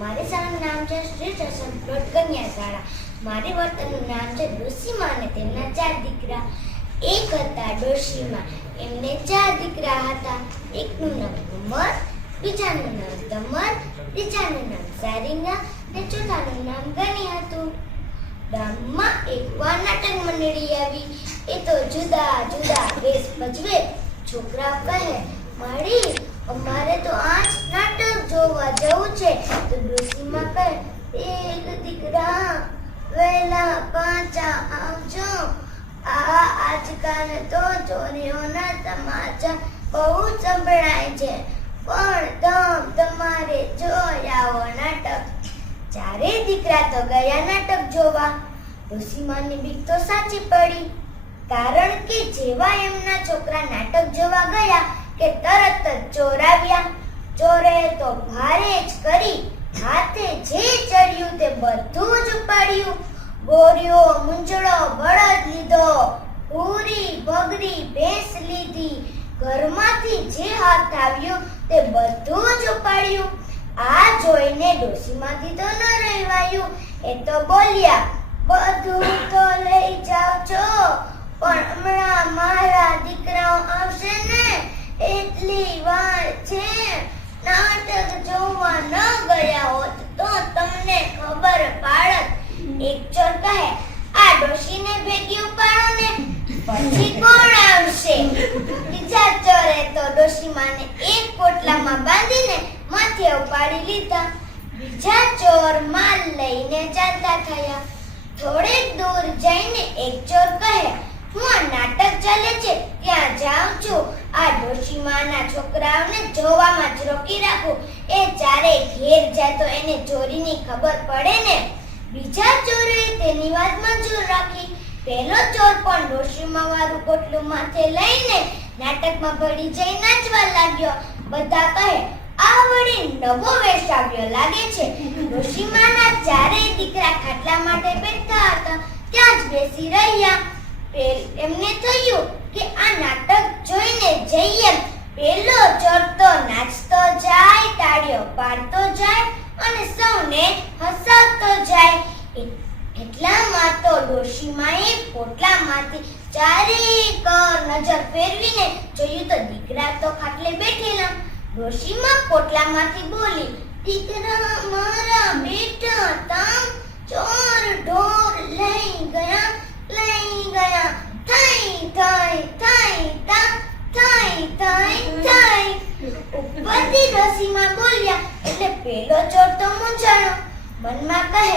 મારી શાળાનું નામ છે શ્રી દર્શન પ્લોટ કન્યા શાળા. મારી વર્તનનું નામ છે ડોસીમા અને તેમના ચાર દીકરા. એક હતા ડોશીમા. એમને ચાર દીકરા હતા. એકનું નામ ઉમર, બીજાનું નામ દમર ત્રીજાનું નામ સારીના અને ચોથાનું નામ ગણી હતું. ગામમાં એકવાર નાટક મંડળી આવી. એ તો જુદા જુદા વેશ ભજવે. છોકરા કહે, મારી અમારે તો આજ નાટક જોવા જવું ડોશીમાં કહે એક દીકરા, વહેલા પાછા આવજો. આ આજકાલ તો ચોરીઓના સમાચાર બહુ સંભળાય છે. પણ તમ તમારે જોયાઓ નાટક. ચારે દીકરા તો ગયા નાટક જોવા. ડોસીમાની બીક તો સાચી પડી. કારણ કે જેવા એમના છોકરા નાટક જોવા ગયા કે તરત જ ચોર આવ્યા ચોરે તો ભારે જ કરી હાથે જે ચડ્યું તે બધું જ ઉપાડ્યું ગોરીઓ મુંજળો બળદ લીધો. પૂરી બગડી ભેંસ લીધી. ઘરમાંથી જે હાથ આવ્યું તે બધું જ ઉપાડ્યું. આ જોઈને ડોશીમાંથી તો ન રહેવાયું. એ તો બોલ્યા, બધું તો લઈ જાઓ છો, પણ હમણાં મારા દીકરાઓ આવશે ને? એટલી વાર છે. નાટક જોવા ન ગયા હોત તો તમને ખબર પાડત એક ચોર કહે આ ડોશીને ભેગી ઉપાડો ને પછી કોણ આવશે? બીજા ચોરે તો ડોશીમાને એક પોટલામાં બાંધીને માથે ઉપાડી લીધા. બીજા ચોર માલ લઈને ચાલતા થયા. થોડેક દૂર જઈને એક ચોર કહે, હું આ નાટક ચાલે છે, ત્યાં જાઉં છું. આ ડોશીમાના છોકરાઓને જોવામાં જ રોકી રાખું. એ ચારે ઘેર જાય તો એને ચોરીની ખબર પડે ને. બીજા ચોરે તેની વાતમાં જોર રાખી પહેલો ચોર પણ ડોશીમાં વાળું કોટલું માથે લઈને નાટકમાં ભળી જઈ નાચવા લાગ્યો. બધા કહે, આ વળી નવો વેશ આવ્યો લાગે છે. ડોશીમાના ચારેય દીકરા ખાટલા માટે બેઠા હતા. ત્યાં જ બેસી રહ્યા. એમને થયું કે આ નાટક જોઈને જઈએ પેલો ચોર તો નાચતો જાય, તાળીઓ પાડતો જાય અને સૌને હસાવતો જાય એ- એટલામાં તો ડોશીમાએ પોટલામાંથી ચારેક નજર ફેરવીને જોયું તો દીકરા તો ખાટલે બેઠેલા. ડોશીમાં પોટલામાંથી બોલી, દીકરા મારા બેટા તામ ચોર ઢોર લઈ ગયા લઈ ગયા. થઈ થઈ થઈ, તા, થઈ થઈ થઈ. ઉપરથી ડોશીમાં બોલ્યા, એટલે પેલો ચોર તો મૂંઝાણો. મનમાં કહે,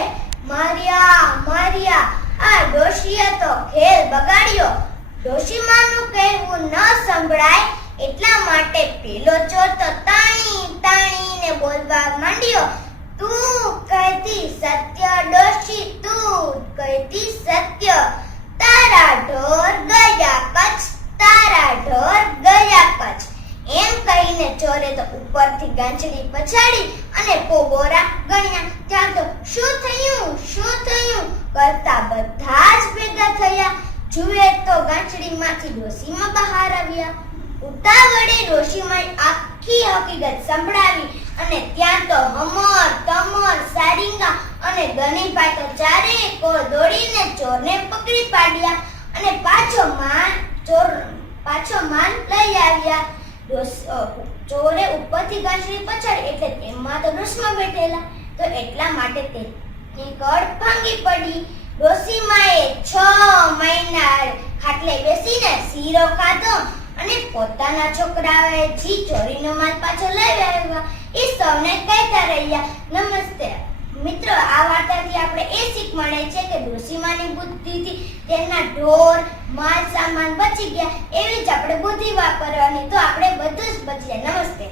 માર્યા માર્યા આ ડોશીએ તો ખેલ બગાડ્યો. ડોશીમાનું કહેવું ન સંભળાય, એટલા માટે પેલો ચોર તો તાણી તાણીને બોલવા માંડ્યો. તું કહેતી સત્ય, ડોશી, તું કહેતી સત્ય. તારા ઢોર ગયા કચ્છ, તારા ઢોર ગયા કચ્છ. એમ કહીને ચોરે તો ઉપરથી ગાંચડી પછાડી અને પોબોરા ગણ્યા. ત્યાં તો શું થયું? શું થયું? કરતા બધા જ ભેગા થયા. જુએ તો ગાંચડીમાંથી ડોશીમાં બહાર આવ્યા. ઉતાવળે ડોશીમાં આખી હકીકત સંભળાવી અને ત્યાં તો હમર, તમર, સારિંગા અને ગનીભાઈ તો ચારે કોર દોડીને ચોરને પકડી પાડ્યા અને પાછો માન ચોર, પાછો માન લઈ આવ્યા. ચોરે ઉપરથી ગાંચડી પછાડી એટલે તેમાં તો ડોશમાં બેઠેલા. તો એટલા માટે તેની કળ ભાંગી પડી. ડોસીમાએ છ મહિના ખાટલે બેસીને શીરો ખાધો અને પોતાના છોકરાઓએ જી ચોરીનો માલ પાછો લઈ આવ્યા. એ સૌને કહેતા રહ્યા, નમસ્તે, મિત્રો, આ વાર્તાથી આપણે એ શીખ મળે છે કે ડોસીમાની બુદ્ધિથી તેમના ઢોર, માલ, સામાન બચી ગયા. એવી જ આપણે બુદ્ધિ વાપરવાની. તો આપણે બધું જ બચી જાય નમસ્તે.